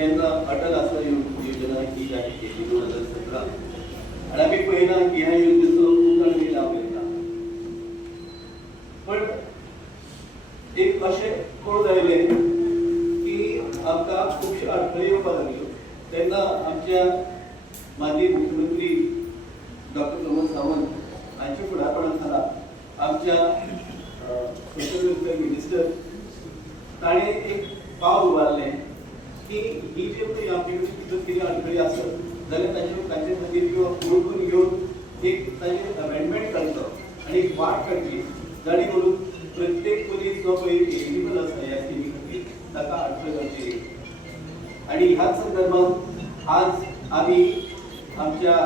त्यांना अटल आसरा योजना ही जाहीर केली 2017 आणि आम्ही पहिला की ह्या योजनेचो खूप लाभ घेतला. पण एक असे कोण जायले की आमकां खूपशे अडथळे येवपाक लागल्यो. तेन्ना आमच्या माजी मुख्यमंत्री डॉक्टर प्रमोद सावंत हांच्या फुडारपणाखाला आमच्या सोशल वेलफेअर मिनिस्टर ताणें एक पावल उबारलें की ही जी पळय आमचे कडेन भितर कितें अडथळे आसत जाल्यार ताचे खातीर किंवा ओळखून घेवन एक ताचें अमेंडमेंट करचो आनी एक वाट काडची जाणी करून प्रत्येक मनीस जो पळय एलिजिबल आसा ह्या स्किमी खातीर ताका अडथळे जावचे. आणि ह्याच संदर्भात आज आम्ही आमच्या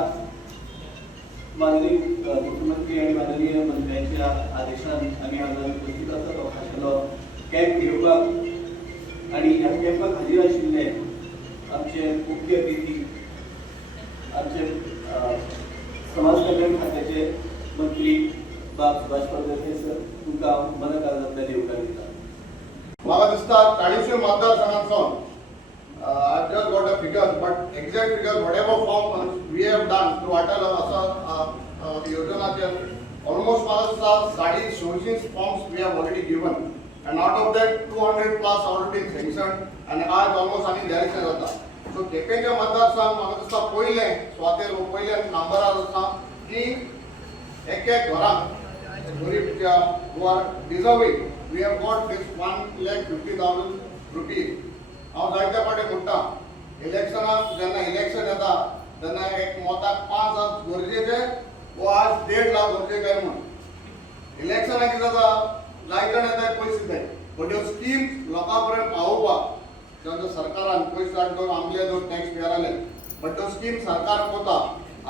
माननीय मुख्यमंत्री आणि माननीय मंत्र्यांच्या आदेशान आम्ही हांगा उपस्थित आसात अवकाशालो कॅम्प घेवपाक. आणि ह्या कॅम्पाक हाजीर आशिल्ले आमचे मुख्य अतिथी आमचे समाज कल्याण खात्याचे मंत्री बाब सुभाष फळदेसाय सर, तुमकां मनकारांतल्यान येवकार दिता. म्हाका दिसता 40 मतदारसंघांतसून I've just got a figure, but exact figure, whatever form we have done through Atal Asa Yojana, almost ₹650 forms we have already given, and out of that 200 plus already sanctioned, and आज almost आनी direction जाता. So केपेंच्या मतदारसंघ म्हाका दिसता पयले स्वातेर पयले नंबरार आसा की एक घराक गरीब who are deserving, we have got this 1,50,000 rupees. हांव जायत्या फावटी म्हणटा इलेक्शनाक जेन्ना इलेक्शन येता तेन्ना एक मताक 5 गरजेचे वो आज 1.5 लाख गरजेचे काय म्हण. इलेक्शनाक कितें जाता जाय जाण येतात पयशे दिताय, बट ह्यो स्कीम्स लोकां पर्यंत पावोवपाक जेन्ना सरकारान पयशे काडून आमले जो टॅक्स पेयराले, बट त्यो स्कीम सरकार पोता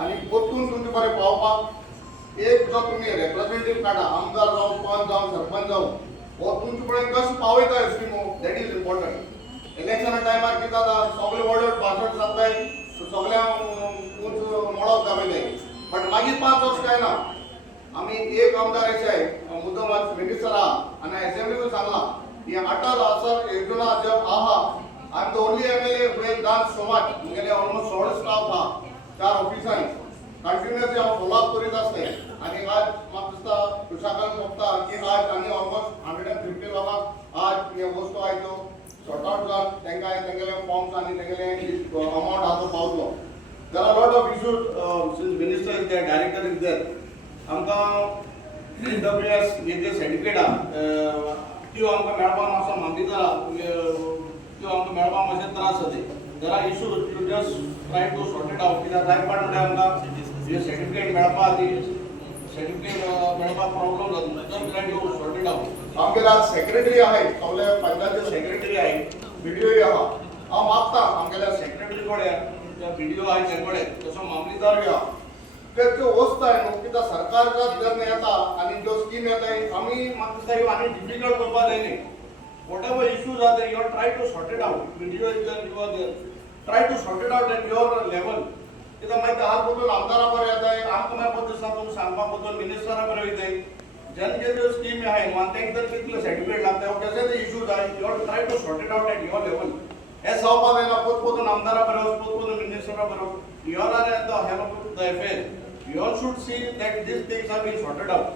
आनी पोतून तुमचे पर्यंत पावोवपाक एक जो तुमी रिप्रेझेंटेटिव्ह काडा, आमदार जावं पंच जावं सरपंच जावं, हो तुमचे पर्यंत कशें पावयता ह्यो स्किमो, दॅट इज इम्पॉर्टंट. इलेक्शना टायमार कितें जाता सगळे वडवड पासवर्ड जाताय, सगळ्यांक मोडप दाखयताय, बट मागीर 5 वर्स काय ना. आमी एक आमदार अशे मुद्दम मिनिस्टर आहा आनी असेंब्लीन सांगला ही अटल आसा योजना जो आहा, I am the only MLA who has done so much. मुगेले ऑलमोस्ट 16 स्टाफ आहा 4 ऑफिसांनी कंटिन्युअसली हांव फॉलोअप करीत आसलें. आनी आज म्हाका दिसता सुशांत सोंपता की आज आनी ऑलमोस्ट 150 लोकांक आज हे वस्तू आयच्यो सॉर्ट आउट जावन तेंगेले फॉर्म्स आनी तेंगेले अमाउंट आहा तो पावतलो. There are lot of issues since minister is there, director is there. आमकां EWS हे जे सर्टिफिकेट आहा त्यो आमकां मेळपाक मातसो मागीर त्यो आमकां मेळपाक मातशे त्रास जाता. There are issues to just try to sort it out. कित्याक जाय पाट म्हणल्यार आमकां हे सर्टिफिकेट मेळपाक सर्टिफिकेट मेळपाक प्रॉब्लम जाता. Just try to sort it out. आमगेले आज सेक्रेटरी आहे, सगळे पंचायत सेक्रेटरी आहे, बीडीओ आहा. हांव मागता आमगेल्या सेक्रेटरी कडेन बीडीओ आहे ते कडेन तसो मामलेदार आहा त्यो वस्त आहे न्हू. कित्याक सरकारचा जेन्ना येता आनी ज्यो स्कीम येताय आमी म्हाका दिसता ह्यो आनी डिफिकल्ट करपाक जायना. whatever issues are there, you have tried to sort it out. BDO is there, you are there. Try to sort it out at your level. कित्याक मागीर हात बदलून आमदारा बरें येताय, आमकां मागीर पद दिसता तुमी सांगपाक बदलून मिनिस्टरा बरें वयताय. जेन्ना ज्यो स्कीम आहाय तांकां जर कितले सर्टिफिकेट लागता वो कशे इश्यूज आहाय, you have to try to sort it out at your level. हे जावपाक जायना पोतपोतून आमदारा बरें वच, पोतपोतून मिनिस्टरा बरें वच. You all are at the helm of the affair. You all should see that these things have been sorted out.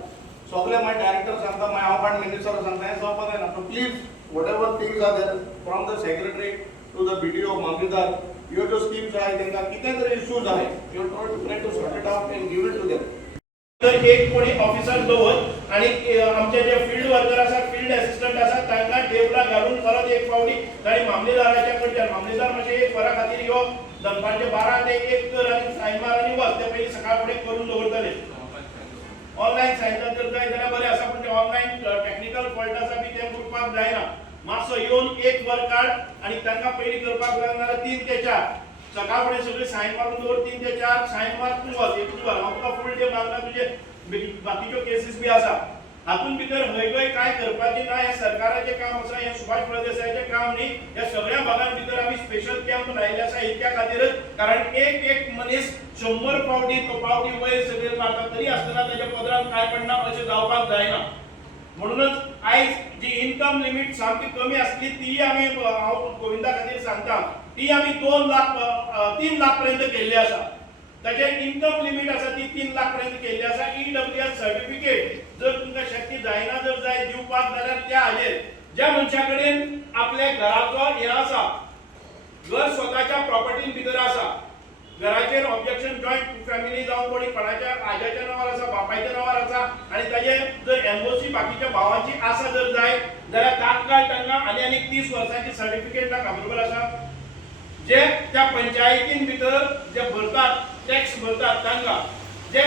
सगळे माय director सांगता, माय हांव मिनिस्टर सांगता हे जावपाक जायना. So please whatever things are there from the secretary to the BDO मामलेदार, ह्यो ज्यो स्कीम्स आहाय तांकां कितें तरी इश्यूज आहाय, you try to sort it out and give it to them. तर एक कोणी ऑफिसर दवर आणि आमचे जे फील्ड वर्कर आसा, फील्ड असिस्टंट आसा तांकां टेबला घालून परत एक फावटी ताणी मामलेदाराच्या कडच्यान मामलेदार म्हणजे एक वरा खातीर यो दनपारचे 12 ते 1 कर आनी सायन मार आनी वच. ते पयलीं सकाळ फुडें करून दवरतले. ऑनलायन सायन जर जाय जाल्यार बरें आसा, पूण ते ऑनलायन टेक्निकल फॉल्ट आसा बी ते करपाक जायना. मातसो येवन एक वर काड आनी तांकां पयलीं करपाक लागना 3 ते 4 सकाळ फुडें सगळी सायन मारून दवर. 3 ते 4 सायन मार तूं वच. एक वर हांव तुका फूल डे मागना. तुजे बाकीच्यो केसीस बी आसा हातून भितर हयगय काय करपाचें ना. हे सरकाराचें काम आसा, हे सुभाष फळदेसायचें काम न्ही. ह्या सगळ्या भागांत भितर आमी स्पेशल कॅम्प लायिल्ले आसा इतक्या खातीरच, कारण एक मनीस 100 फावटी तो पावटी वयर सकयल मारता तरी आसतना ताच्या पदरान काय पडना अशें जावपाक जायना. म्हणूनच आयज जी इन्कम लिमिट सामकी कमी आसली ती आमी हांव गोविंदा खातीर सांगता ती आम्ही 2 लाख 3 लाख पर्यंत केल्ली आसा. ताचे इन्कम लिमिट आसा ती 3 लाख पर्यंत केल्ली आसा. EWS सर्टिफिकेट जर तुमकां शक्य जायना जर जाय दिवपाक जाल्यार त्या हाजेर ज्या मनशा कडेन आपल्या घराचो हे आसा, घर स्वताच्या प्रॉपर्टीन भितर आसा, घराचेर ऑब्जेक्शन जॉईंट फॅमिली जावं कोणी कोणाच्या आज्याच्या नांवार आसा, बापायच्या नांवार आसा आणि ताजे जर एनओसी बाकीच्या भावांची आसा जर जाय जाल्यार तात्काळ तांकां आनी 30 वर्सांची सर्टिफिकेट ताका अवेलेबल आसा. जे त्या पंचायतीन भितर जे भरतात टॅक्स भरतात तांकां जे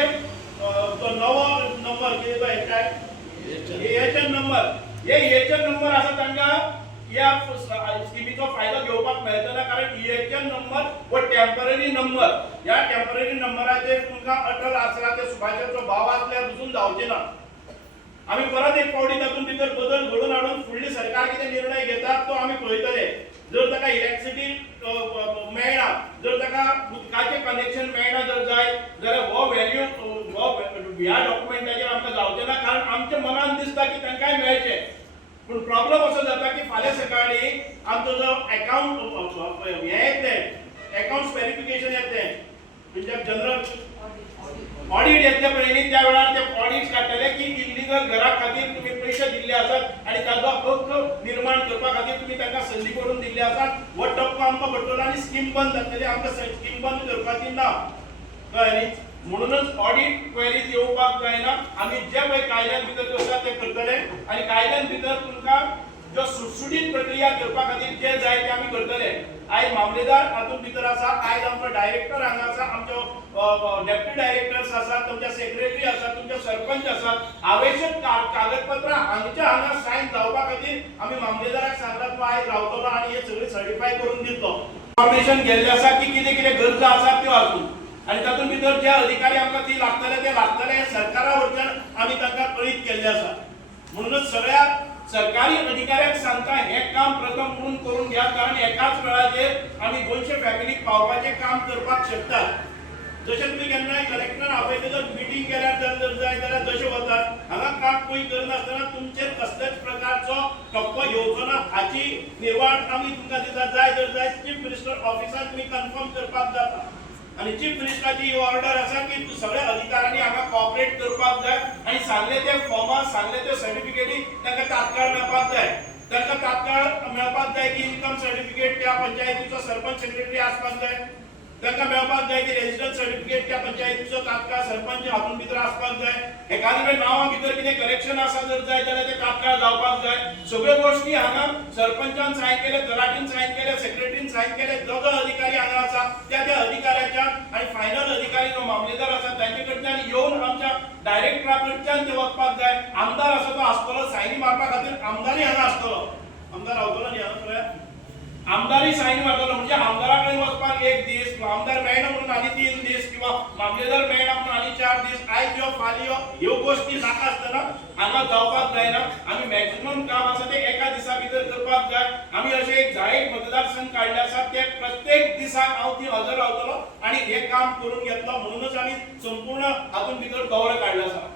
तो नवो नंबर कितें तो काय एएचएन नंबर, हे एएचएन नंबर आसा तांकां या स्किमीचो फायदो घेवपाक मेळटना. कारण EHN नंबर हो टेम्पररी नंबर. ह्या टेम्पररी नंबराचेर तुमकां अटल आसरा ते सुभाषचो भाव आसल्यार पसून जावचें ना. आमी परत एक फावटी तातूंत भितर बदल घडोवन हाडून फुडली सरकार कितें निर्णय घेता तो आमी पळयतले. जर ताका इलेक्ट्रिसिटी मेळना, जर ताका उदकाचें कनेक्शन मेळना जर जाय जाल्यार हो व्हॅल्यू ह्या डॉक्युमेंटाचेर आमकां जावचें ना. कारण आमच्या मनान दिसता की तांकांय मेळचें. पण प्रॉब्लेम असो जाता की फाल्यां सकाळी आमचो जो अकाउंट हे येतलें अकाउंट्स व्हेरिफिकेशन येतलें म्हणजे जनरल ऑडिट येतले पळय त्या वेळार ते ऑडिट काडटले की इल्लीगल घरा खातीर तुम्ही पयशे दिल्ले आसात आणि ताचो हक्क निर्माण करपा खातीर तुम्ही तांकां संदी करून दिल्ले आसात. हो टप्पो आमकां भरतलो आणि स्कीम बंद जातली. आमकां स्कीम बंद करपाची ना. कळ्ळें न्ही? म्हणूनच ऑडिट क्वेरीज येवपाक जायना. आमी जे पळय कायद्यान भितर आसा ते करतले आणि कायद्यान भितर तुमकां जो सुटसुटीत प्रक्रिया करपा खातीर जे जाय ते आमी करतले. आयज मामलेदार हातूंत भितर आसा, आयज आमचो डायरेक्टर हांगा आसा, आमचो डेप्युटी डायरेक्टर्स आसात, तुमचे सेक्रेटरी आसात, तुमचे सरपंच आसात. आवश्यक कागदपत्रां हांगा सायन जावपा खातीर आमी मामलेदाराक सांगला तो आयज रावतलो आणि हे सगळे सर्टिफाय करून दितलो. इन्फॉर्मेशन गेल्ले आसा की कितें कितें गरजो आसा त्यो हातून आणि तातूंत भितर जे अधिकारी आमकां ती लागतले ते लागतले. सरकारा वरच्यान आमी तांकां कळीत केल्ले आसा. म्हणूनच सगळ्या सरकारी अधिकाऱ्यांक सांगता हे काम प्रथम म्हणून करून घ्या. कारण एकाच वेळाचेर आमी 200 फॅमिलीक पावपाचें काम करपाक शकतात. जशें तुमी केन्नाय कलेक्टर आपयता जर मिटींग केल्यार जर जाय जाल्यार जशें वतात हांगा काम पळय करनासतना तुमचेर कसल्याच प्रकारचो टप्पो येवचो ना हाची निर्वाण आमी तुमकां दिता. जाय जर जाय चीफ मिनिस्टर ऑफिसांत तुमी कन्फर्म करपाक जाता. आणि चीफ मिनिस्टराची ही ऑर्डर आसा की सगळ्या अधिकाऱ्यांनी हांगा कॉपरेट करपाक जाय आणि सांगले ते फॉर्मा सांगले ते सर्टिफिकेटी तांकां तात्काळ मेळपाक जाय. तांकां तात्काळ मेळपाक जाय की इन्कम सर्टिफिकेट त्या पंचायतीचो सरपंच सेक्रेटरी आसपाक जाय. तांकां मेळपाक जाय की रेजिडेंट सर्टिफिकेट त्या पंचायतीचो तात्काळ सरपंच हातूंत भितर आसपाक जाय. एखाद्या नांवा भितर कितें करेक्शन आसा जर जाय जाल्यार ते तात्काळ जावपाक जाय. सगळ्यो गोश्टी हांगा सरपंचान सायन केले, तलाटीन सायन केले, सेक्रेटरीन सायन केले. जो जो अधिकारी हांगा आसा त्या त्या अधिकाऱ्याच्या आणि फायनल अधिकारी जो मामलेदार आसा तांचे कडच्यान येवन आमच्या डायरेक्टरा कडच्यान ते वचपाक जाय. आमदार आसा तो आसतलो सायनी मारपा खातीर आमदारय हांगा आसतलो. आमदार रावतलो न्ही हांगा पळयात. आमदारी सायन मारतलो म्हणजे आमदारा कडेन वचपाक 1 दीस, आमदार मेळना म्हणून आनी 3 दीस किंवा मामलेदार मेळना म्हणून आनी 4 दीस, आयज यो फाल्यां यो ह्यो गोश्टी नाका आसतना हांगा जावपाक जायना. आमी मॅक्सिमम काम आसा ते एका दिसा भितर करपाक जाय. आमी अशे एक जायत मतदारसंघ काडले आसात ते प्रत्येक दिसाक हांव थंय हजर रावतलो आणि हे काम करून घेतलो. म्हणूनच आमी संपूर्ण हातूंत भितर दौरो काडलो आसा.